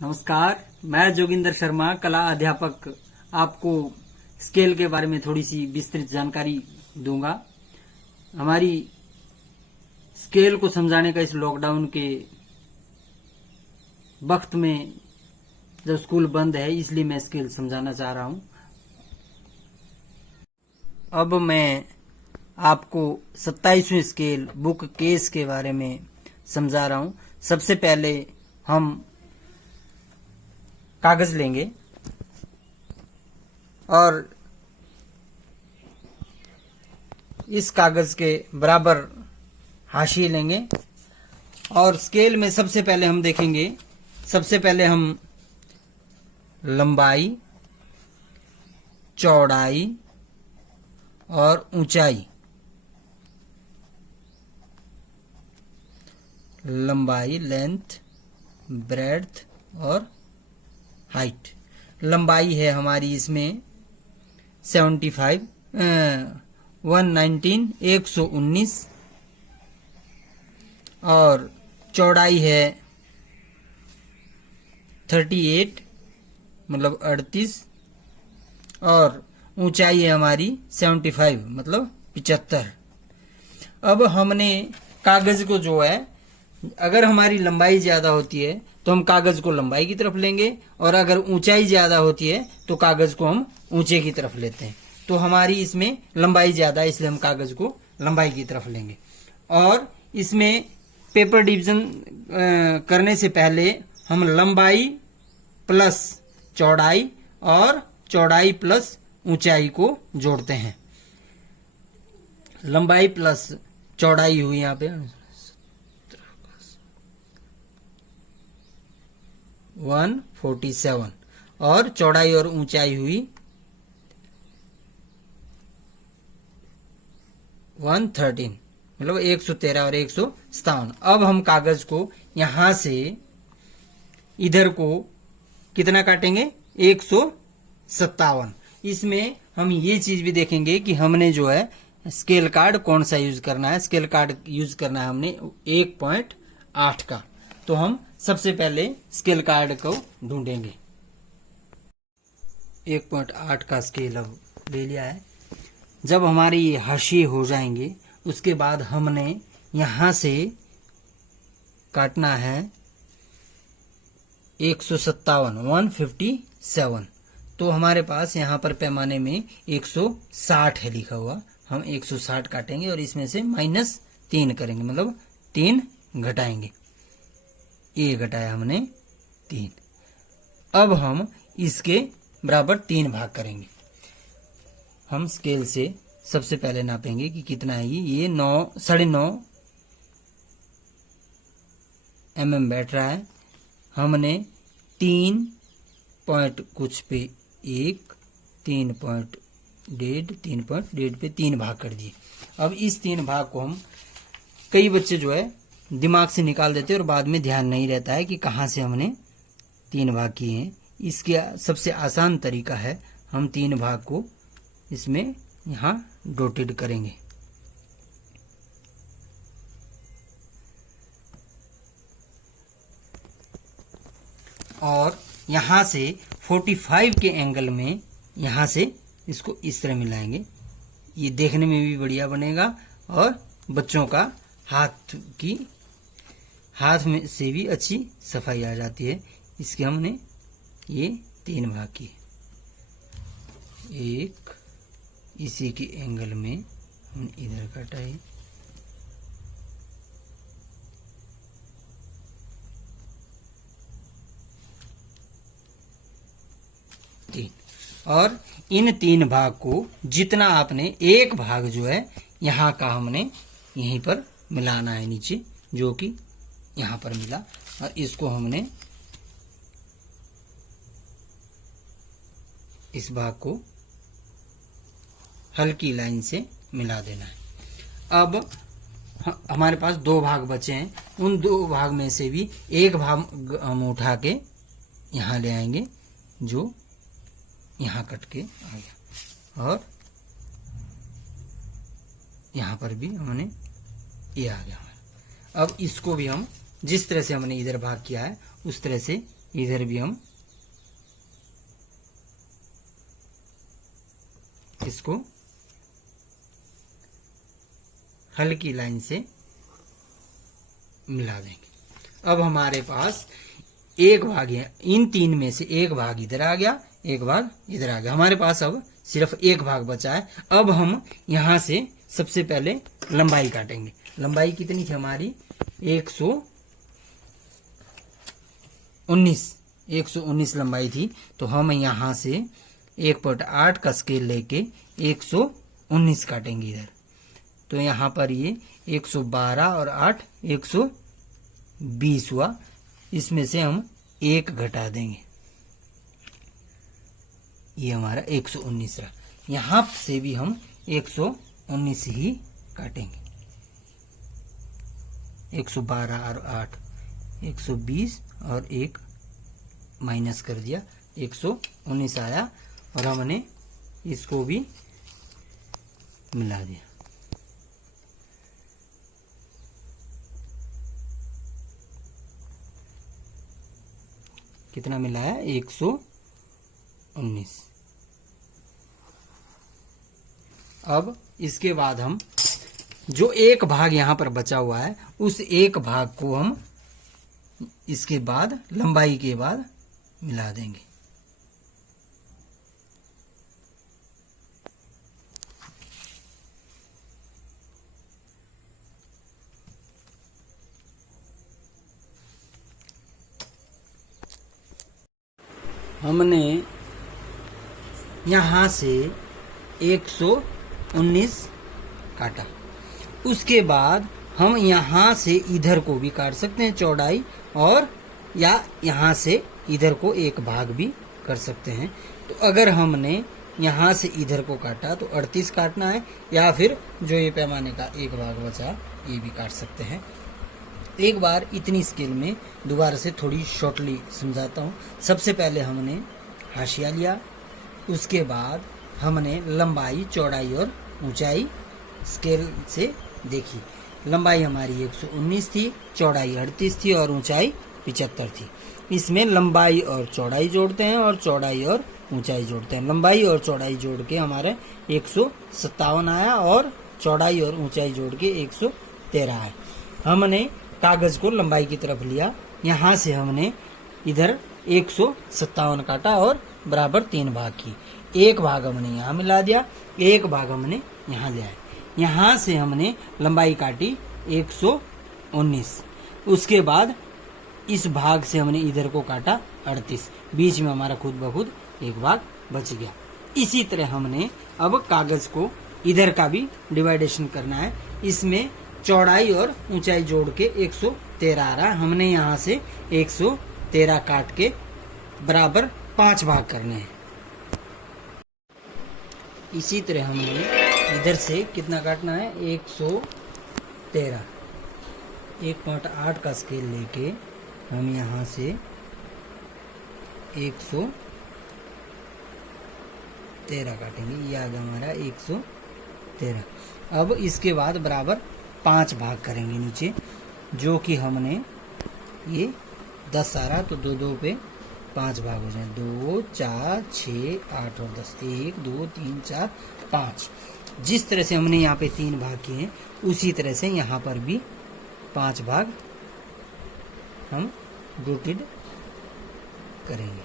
नमस्कार, मैं जोगिंदर शर्मा, कला अध्यापक, आपको स्केल के बारे में थोड़ी सी विस्तृत जानकारी दूंगा। हमारी स्केल को समझाने का इस लॉकडाउन के वक्त में जब स्कूल बंद है, इसलिए मैं स्केल समझाना चाह रहा हूं। अब मैं आपको 27वीं स्केल बुक केस के बारे में समझा रहा हूं। सबसे पहले हम कागज लेंगे और इस कागज के बराबर हाशिए लेंगे और स्केल में सबसे पहले हम देखेंगे। सबसे पहले हम लंबाई, चौड़ाई और ऊंचाई, लंबाई लेंथ, ब्रेड्थ और हाइट। लंबाई है हमारी इसमें 119 119 और चौड़ाई है 38 मतलब 38 और ऊंचाई है हमारी 75 मतलब 75। अब हमने कागज को जो है, अगर हमारी लंबाई ज्यादा होती है तो हम कागज को लंबाई की तरफ लेंगे और अगर ऊंचाई ज्यादा होती है तो कागज को हम ऊंचे की तरफ लेते हैं। तो हमारी इसमें लंबाई ज्यादा है, इसलिए हम कागज को लंबाई की तरफ लेंगे। और इसमें पेपर डिवीजन करने से पहले हम लंबाई प्लस चौड़ाई और चौड़ाई प्लस ऊंचाई को जोड़ते हैं। लंबाई प्लस चौड़ाई हुई यहाँ पे 147 और चौड़ाई और ऊंचाई हुई 113 मतलब 113 और 157। अब हम कागज को यहां से इधर को कितना काटेंगे? 157। इसमें हम ये चीज भी देखेंगे कि हमने जो है स्केल कार्ड कौन सा यूज करना है। स्केल कार्ड यूज करना है हमने 1.8 का। तो हम सबसे पहले स्केल कार्ड को ढूंढेंगे। 1.8 का स्केल अब ले लिया है। जब हमारे ये हाशिए हो जाएंगे उसके बाद हमने यहां से काटना है 157 तो हमारे पास यहां पर पैमाने में 160 है लिखा हुआ। हम 160 काटेंगे और इसमें से -3 करेंगे, मतलब 3 घटाएंगे। ये घटाया हमने 3। अब हम इसके बराबर 3 भाग करेंगे। हम स्केल से सबसे पहले नापेंगे कि कितना है ये 9.5 mm बैठ रहा है। हमने 3 पॉइंट कुछ पे 1, 3.1.5 पे 3 भाग कर दिए। अब इस 3 भाग को हम, कई बच्चे जो है दिमाग से निकाल देते हैं और बाद में ध्यान नहीं रहता है कि कहाँ से हमने 3 भाग किए हैं। इसके सबसे आसान तरीका है, हम 3 भाग को इसमें यहाँ डॉटेड करेंगे। और यहाँ से 45 के एंगल में यहाँ से इसको इस तरह मिलाएंगे। ये देखने में भी बढ़िया बनेगा और बच्चों का हाथ में से भी अच्छी सफाई आ जाती है। इसके हमने ये 3 भाग किए। एक इसी के एंगल में हम इधर काटाए, और इन 3 भाग को जितना आपने एक भाग जो है यहाँ का हमने यहीं पर मिलाना है नीचे, जो कि यहाँ पर मिला, और इसको हमने इस भाग को हल्की लाइन से मिला देना है। अब हमारे पास 2 भाग बचे हैं। उन 2 भाग में से भी एक भाग हम उठा के यहाँ ले आएंगे, जो यहाँ कट के आ गया, और यहाँ पर भी हमने ये आ गया। अब इसको भी हम जिस तरह से हमने इधर भाग किया है उस तरह से इधर भी हम इसको हल्की लाइन से मिला देंगे। अब हमारे पास एक भाग है, इन तीन में से एक भाग इधर आ गया, एक भाग इधर आ गया। हमारे पास अब सिर्फ एक भाग बचा है। अब हम यहां से सबसे पहले लंबाई काटेंगे। लंबाई कितनी थी हमारी? 119 लंबाई थी। तो हम यहां से 1/8 का स्केल लेके 119 काटेंगे इधर। तो यहां पर ये 112 और 8 120 हुआ। इसमें से हम 1 घटा देंगे, ये हमारा 119 रहा। यहां से भी हम 119 ही काटेंगे। 112 और 8 120 और 1 माइनस कर दिया, 119 आया। और हमने इसको भी मिला दिया। कितना मिलाया? 119। अब इसके बाद हम जो एक भाग यहां पर बचा हुआ है, उस एक भाग को हम इसके बाद लंबाई के बाद मिला देंगे। हमने यहां से 119 काटा। उसके बाद हम यहां से इधर को भी काट सकते हैं चौड़ाई, और या यहां से इधर को एक भाग भी कर सकते हैं। तो अगर हमने यहां से इधर को काटा तो 38 काटना है, या फिर जो ये पैमाने का एक भाग बचा ये भी काट सकते हैं। एक बार इतनी स्केल में दोबारा से थोड़ी शॉर्टली समझाता हूँ। सबसे पहले हमने हाशिया लिया, उसके बाद हमने लंबाई, चौड़ाई और ऊंचाई स्केल से देखी। लंबाई हमारी 119 थी, चौड़ाई 38 थी और ऊंचाई 75 थी। इसमें लंबाई और चौड़ाई जोड़ते हैं और चौड़ाई और ऊंचाई जोड़ते हैं। लंबाई और चौड़ाई जोड़ के हमारे 157 आया और चौड़ाई और ऊंचाई जोड़ के 113 आया। हमने कागज को लंबाई की तरफ लिया, यहां से हमने इधर 157 काटा और बराबर 3 भाग की। एक भाग हमने यहाँ मिला दिया, एक भाग हमने यहाँ ले आए। यहाँ से हमने लंबाई काटी 119। उसके बाद इस भाग से हमने इधर को काटा 38। बीच में हमारा खुद ब खुद एक भाग बच गया। इसी तरह हमने अब कागज को इधर का भी डिवाइडेशन करना है। इसमें चौड़ाई और ऊंचाई जोड़ के 113 आ रहा है। हमने यहाँ से 113 काट के बराबर 5 भाग करने हैं। इसी तरह हमने इधर से कितना काटना है? 113। 1/8 का स्केल लेके हम यहाँ से 113 काटेंगे। ये आ गया हमारा 113। अब इसके बाद बराबर 5 भाग करेंगे नीचे, जो कि हमने ये 10 आ रहा तो 2 पे 5 भाग हो जाए। 2, 4, 6, 8 और 10। 1, 2, 3, 4, 5। जिस तरह से हमने यहाँ पे 3 भाग किए हैं, उसी तरह से यहाँ पर भी 5 भाग हम रोटेट करेंगे।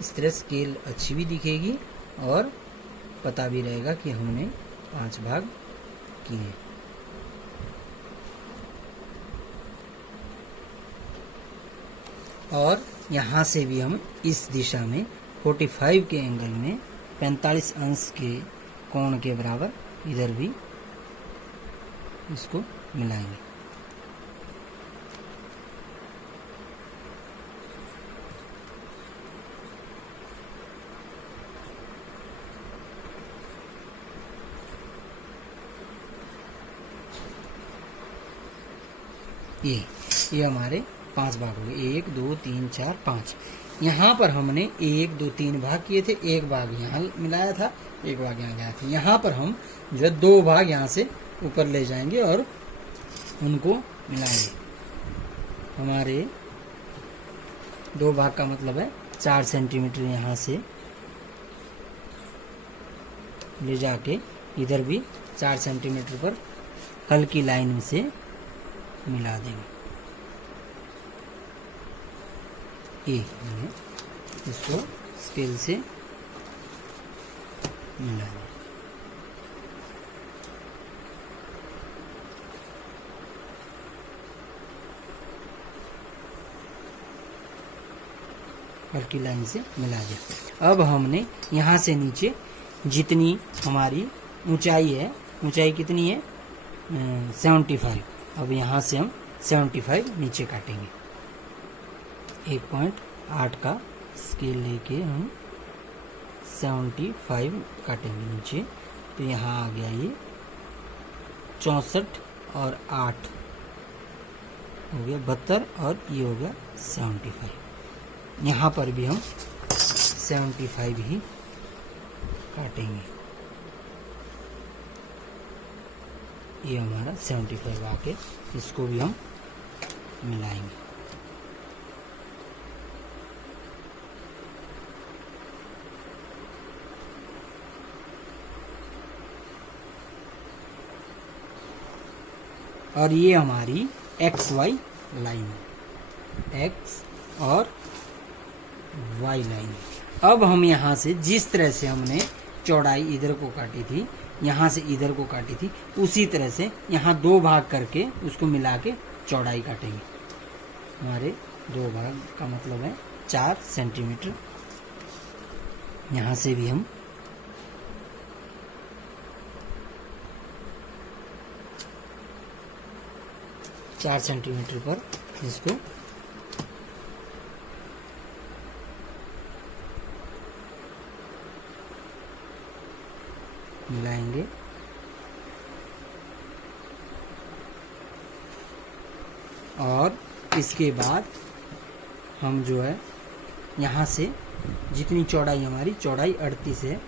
इस तरह स्केल अच्छी भी दिखेगी और पता भी रहेगा कि हमने 5 भाग किए। और यहाँ से भी हम इस दिशा में 45 के एंगल में 45 अंश के कोण के बराबर इधर भी इसको मिलाएंगे। ये हमारे 5 भाग हो गए। 1, 2, 3, 4, 5। यहाँ पर हमने 1, 2, 3 भाग किए थे। एक भाग यहाँ मिलाया था, एक भाग यहाँ गया था। यहाँ पर हम जो है 2 भाग यहाँ से ऊपर ले जाएंगे और उनको मिलाएंगे। हमारे 2 भाग का मतलब है 4 सेंटीमीटर यहाँ से ले जाके इधर भी 4 सेंटीमीटर पर हल्की लाइन से मिला देंगे। ये हमने इसको स्केल से मिला देंगे। हल्की लाइन से मिला दिया। अब हमने यहाँ से नीचे जितनी हमारी ऊंचाई है, ऊंचाई कितनी है 75, अब यहाँ से हम 75 नीचे काटेंगे। 1.8 का स्केल लेके हम 75 काटेंगे नीचे। तो यहाँ आ गया ये 64 और 8 हो गया 72 और ये हो गया 75। यहाँ पर भी हम 75 ही काटेंगे। ये हमारा 75 आके इसको भी हम मिलाएंगे। और ये हमारी XY लाइन है, X और Y लाइन। अब हम यहाँ से जिस तरह से हमने चौड़ाई इधर को काटी थी, यहाँ से इधर को काटी थी, उसी तरह से यहाँ 2 भाग करके उसको मिला के चौड़ाई काटेंगे। हमारे 2 भाग का मतलब है 4 सेंटीमीटर। यहाँ से भी हम चार सेंटीमीटर पर इसको मिलाएंगे। और इसके बाद हम जो है यहाँ से जितनी चौड़ाई हमारी चौड़ाई 38 है,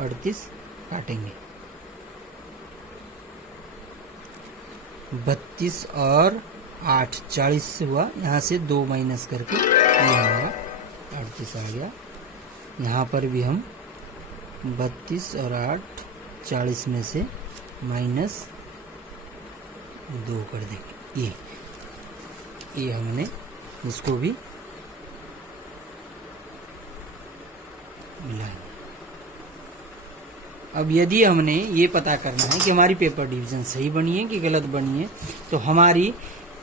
38 काटेंगे। 32 और 8 40 हुआ, यहाँ से 2 माइनस करके ये हमारा 38 आ गया। यहाँ पर भी हम 32 और 8 40 में से माइनस 2 कर देंगे। ये हमने इसको भी मिलाएंगे। अब यदि हमने ये पता करना है कि हमारी पेपर डिवीजन सही बनी है कि गलत बनी है, तो हमारी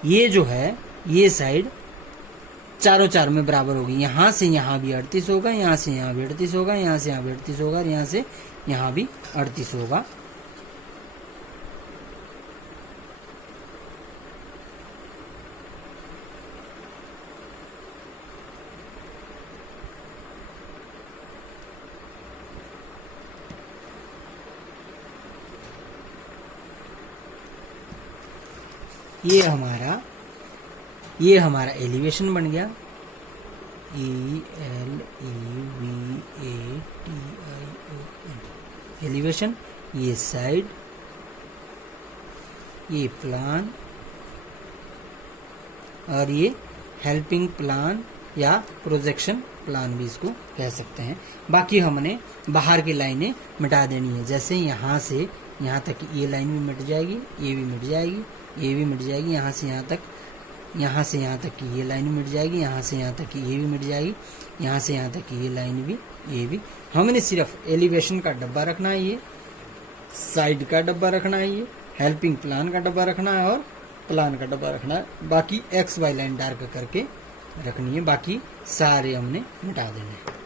ये जो है ये साइड चारों चार में बराबर होगी। यहाँ से यहाँ भी 38 होगा, यहाँ से यहाँ भी 38 होगा, यहाँ से यहाँ भी 38 होगा और यहाँ से यहाँ भी 38 होगा। ये हमारा एलिवेशन बन गया। ELEVATION elevation. ये साइड, ये प्लान और ये हेल्पिंग प्लान या प्रोजेक्शन प्लान भी इसको कह सकते हैं। बाकी हमने बाहर की लाइनें मिटा देनी है। जैसे यहाँ से यहाँ तक ये लाइन भी मिट जाएगी, ये भी मिट जाएगी, ये भी मिट जाएगी। यहाँ से यहाँ तक की ये लाइन मिट जाएगी, यहाँ से यहाँ तक की ये भी मिट जाएगी, यहाँ से यहाँ तक की ये लाइन भी, ये भी। हमने सिर्फ एलिवेशन का डब्बा रखना है, ये साइड का डब्बा रखना है, ये हेल्पिंग प्लान का डब्बा रखना है और प्लान का डब्बा रखना है। बाकी XY लाइन डार्क करके रखनी है, बाकी सारे हमने मिटा देने हैं।